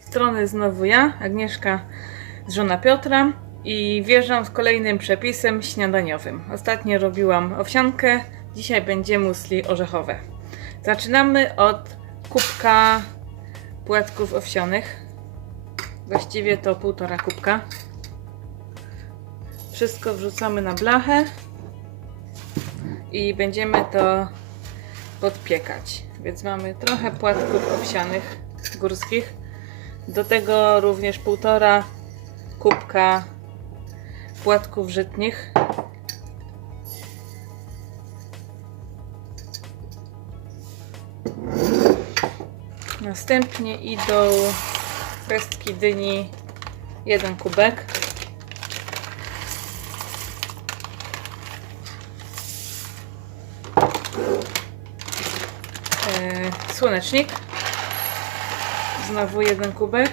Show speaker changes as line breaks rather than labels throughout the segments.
strony znowu ja, Agnieszka, żona Piotra i wjeżdżam z kolejnym przepisem śniadaniowym. Ostatnio robiłam owsiankę, dzisiaj będzie musli orzechowe. Zaczynamy od kubka płatków owsianych. Właściwie to półtora kubka. Wszystko wrzucamy na blachę i będziemy to podpiekać. Więc mamy trochę płatków owsianych górskich. Do tego również półtora kubka płatków żytnich. Następnie idą pestki dyni, jeden kubek. E, słonecznik. Znowu jeden kubek.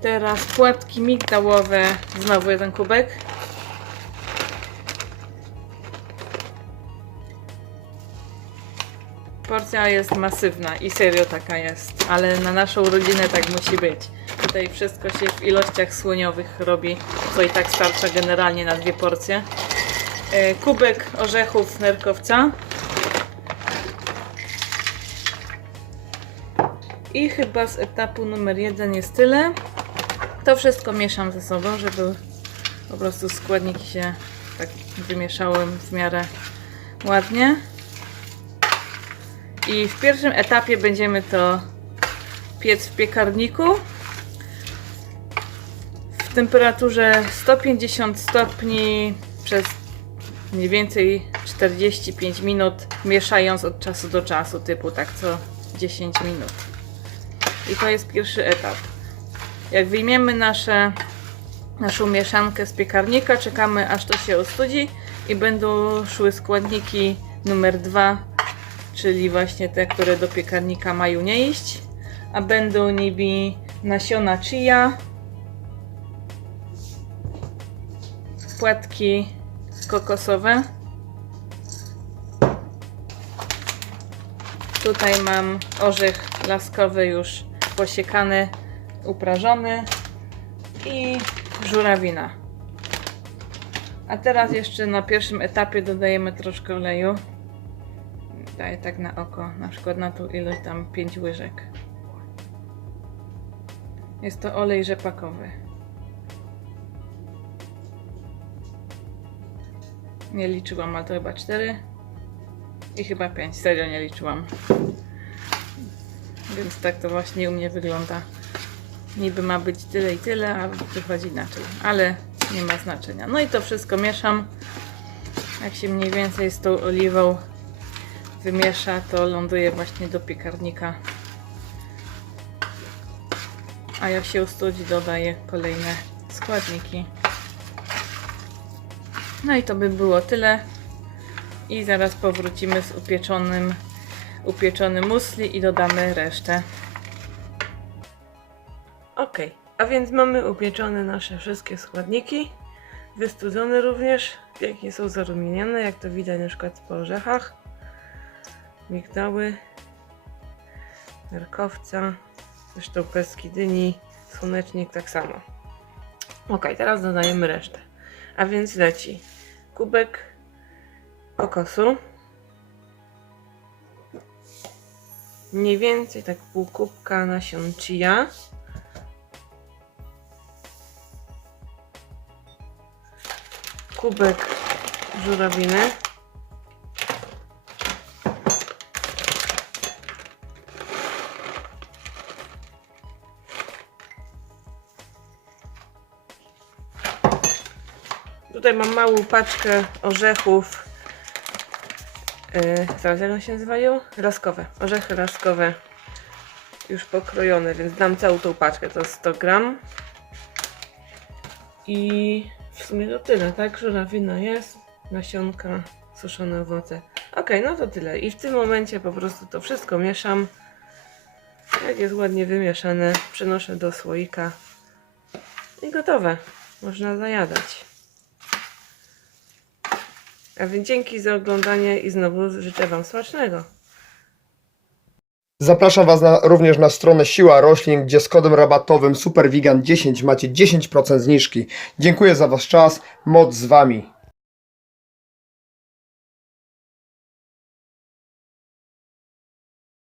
Teraz płatki migdałowe. Znowu jeden kubek. Jest masywna i serio taka jest, ale na naszą rodzinę tak musi być. Tutaj wszystko się w ilościach słoniowych robi, co i tak starcza generalnie na dwie porcje. E, Kubek orzechów nerkowca. I chyba z etapu numer jeden jest tyle. To wszystko mieszam ze sobą, żeby po prostu składniki się tak wymieszały w miarę ładnie. I w pierwszym etapie będziemy to piec w piekarniku w temperaturze 150 stopni przez mniej więcej 45 minut, mieszając od czasu do czasu, typu tak co 10 minut. I to jest pierwszy etap. Jak wyjmiemy nasze, naszą mieszankę z piekarnika, czekamy aż to się ostudzi i będą szły składniki numer 2, czyli właśnie te, które do piekarnika mają nie iść, a będą nibi nasiona chia, płatki kokosowe. Tutaj mam orzech laskowy już posiekany, uprażony i żurawina. A teraz jeszcze na pierwszym etapie dodajemy troszkę oleju. Daję tak na oko, na przykład na tą ilość tam 5 łyżek. Jest to olej rzepakowy. Nie liczyłam, ale to chyba 4 i chyba 5. Serio nie liczyłam. Więc tak to właśnie u mnie wygląda. Niby ma być tyle i tyle, a wychodzi inaczej. Ale nie ma znaczenia. No i to wszystko mieszam. Jak się mniej więcej z tą oliwą wymiesza, to ląduje właśnie do piekarnika. A jak się ustudzi, dodaję kolejne składniki. No i to by było tyle. I zaraz powrócimy z upieczonym, upieczonym musli i dodamy resztę. Ok, a więc mamy upieczone nasze wszystkie składniki. Wystudzone również, jakie są zarumienione, jak to widać na przykład po orzechach. Migdały, nerkowca, zresztą pestki dyni, słonecznik tak samo. Ok, teraz dodajemy resztę. A więc leci kubek kokosu. Mniej więcej tak pół kubka nasion chia. Kubek żurawiny. Tutaj mam małą paczkę orzechów. Yy, zaraz, jak one się nazywają? Laskowe. Orzechy laskowe. Już pokrojone, więc dam całą tą paczkę. To 100 gram. I w sumie to tyle, tak? Żurawina jest. Nasionka, suszone owoce. Ok, no to tyle. I w tym momencie po prostu to wszystko mieszam. Jak jest ładnie wymieszane, przenoszę do słoika. I gotowe. Można zajadać.
A więc dzięki za oglądanie i znowu życzę Wam smacznego.
Zapraszam Was na, również na stronę Siła Roślin, gdzie z kodem rabatowym SuperVegan10 macie 10% zniżki. Dziękuję za Wasz czas, moc z Wami.